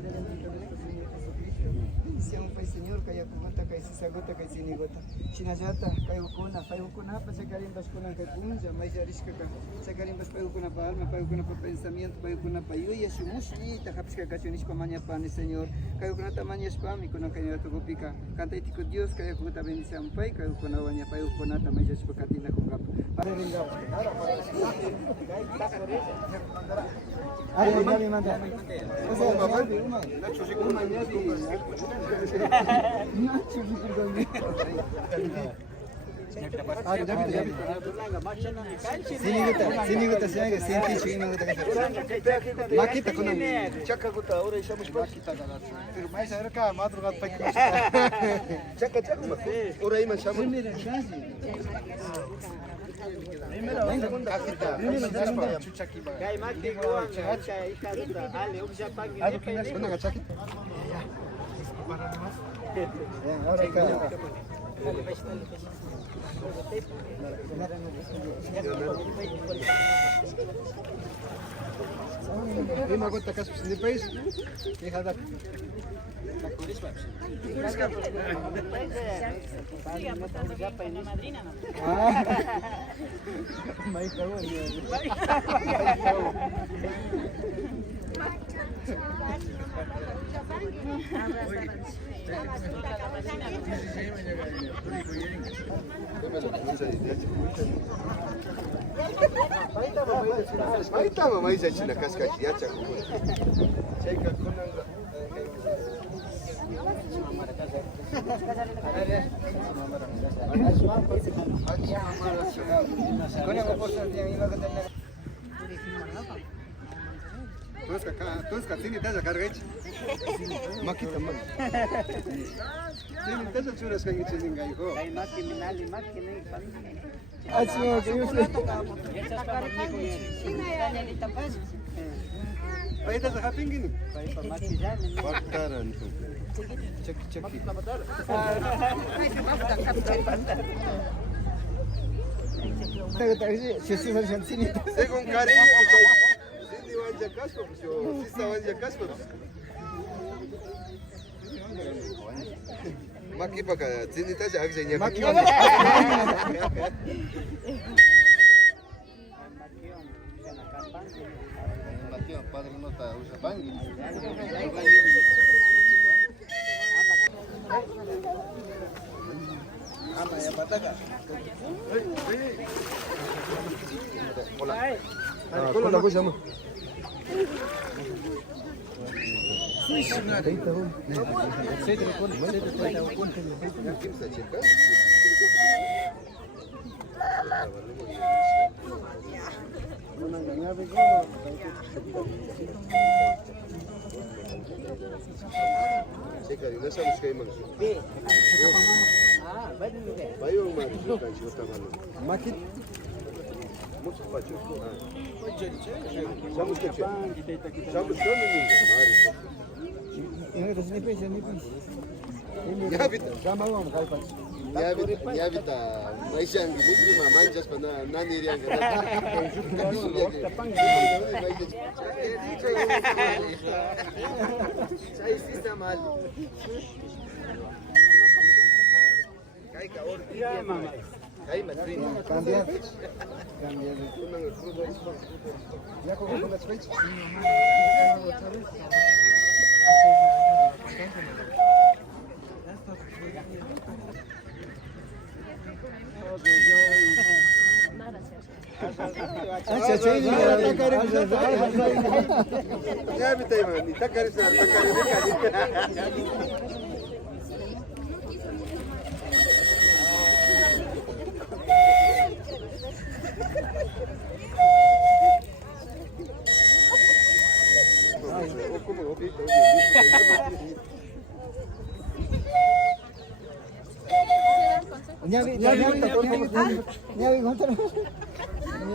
Padre bendito de nuestro Señor Jesucristo. Bendición, Pai Señor, kaya kumanta kay sisagota kay sinigota. Sinajata kay ukuna pa sa karimbas kuna kay punja, may jariska ka. Sa karimbas pa ukuna pa alma, pa ukuna pa pensamiento, pa ukuna pa yuya, sumushi, takapis ka kasyonis pa manya pa ni Señor. Kaya ukuna tamanya spami, kuna kanya tugupika. Kanta itiko Dios, kaya kuta bendición Pai, kaya ukuna wanya, pa ukuna tamay jariska katina kungap. Padre ringaw. Ay, nyabi manda. Kasi nyabi, umay. Umay nyabi. Sini guta siya senti chini guta makita kuno chaka guta ora isamos pa kita dala pero mais era ka madrugada pa kita chaka ora ima chamo Gai mati goan acha ikaduta ale obja pangi kuna gachaki ahora ka Prima gota kasus di país, hija da. Ahorita mamá dice china cascachiacha. Checa con Tuska sini taja kargachi. Makita man. Sini taja churas kaya chilinga iko. Kay maki minali maki na ipan. Asmo kayusi. Pai taja kapingini. Kay pamaki dyan. Bakaran tu. Ceki. Según cariño, Sini wanja kaspo, sisa wanja kaspo. Maki paka, sini taja akjanya. Maki. Maki padre nota usa bangi. Ama ya pataka. Hola. Hola, ¿cómo se llama? Mucho pacho. Estamos que estamos Ya vita, maisha yangu mimi mamanja sana nani yangu. Sai sista mal. Kai ka or ya mama. Kai madrin. Cambia. Ya con las fechas. Ya me tema, ni takari sa takari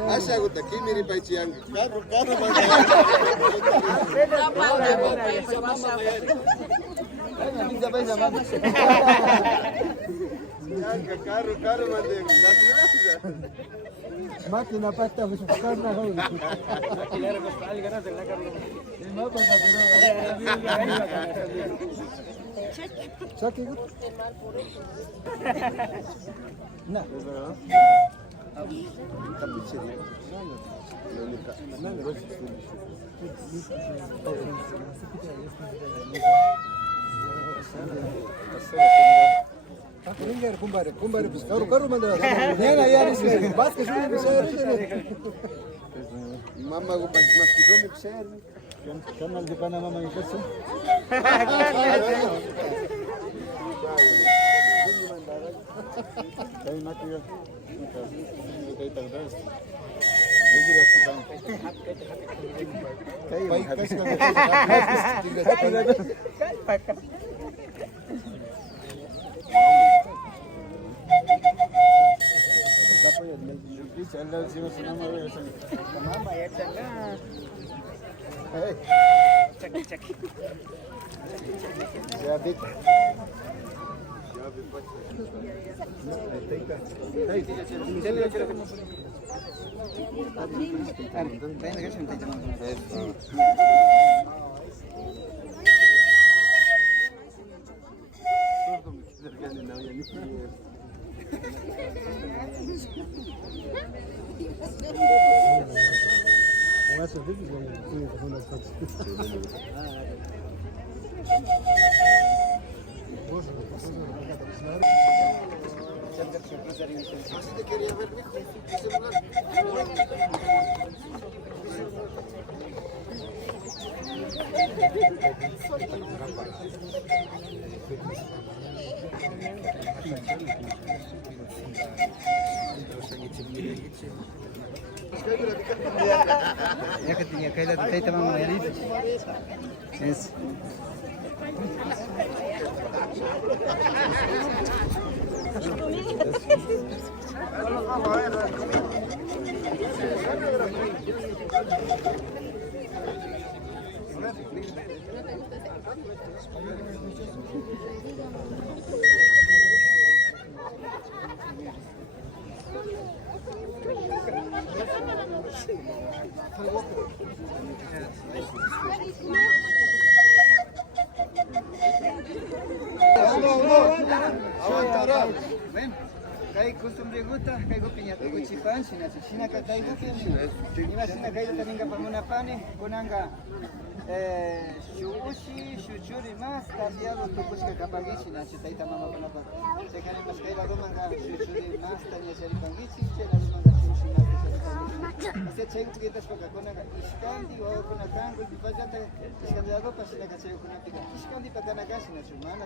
Asha guta kimiri paichi yangu. Karo Karo mande. Máquina pata buscar na hole. Sakit. Nah. Kumbare, karu manda. Nena yani bas ke shule bishauri. Mama ko pas mas kisome bishauri. Kama alipana mama yikosa. Kaya matiyo. Kaya tagdas. Bugir asidan. Kaya kasi Mama ya changa. Cek cek. Jabik. Ya que tenía que ir a la mamá ya dice. Es. Ven, kay costumbre gusta, kay piñata kuchipan, sina kay gupen. Ina sina kay también kapamuna pane, kunanga shuushi, shuchuri mas, tabiado tukushka kapagichi na chitaita mama kunapa. Se kane mas kay lado manga shuchuri mas, tanya shari pangichi, che lado manga shuushi mas shari pangichi. Ase chay kukitas paka kunanga iskandi o kunakango, dipajata iskandi algo pasina kachay kunapika. Iskandi pakanagashi na chumana,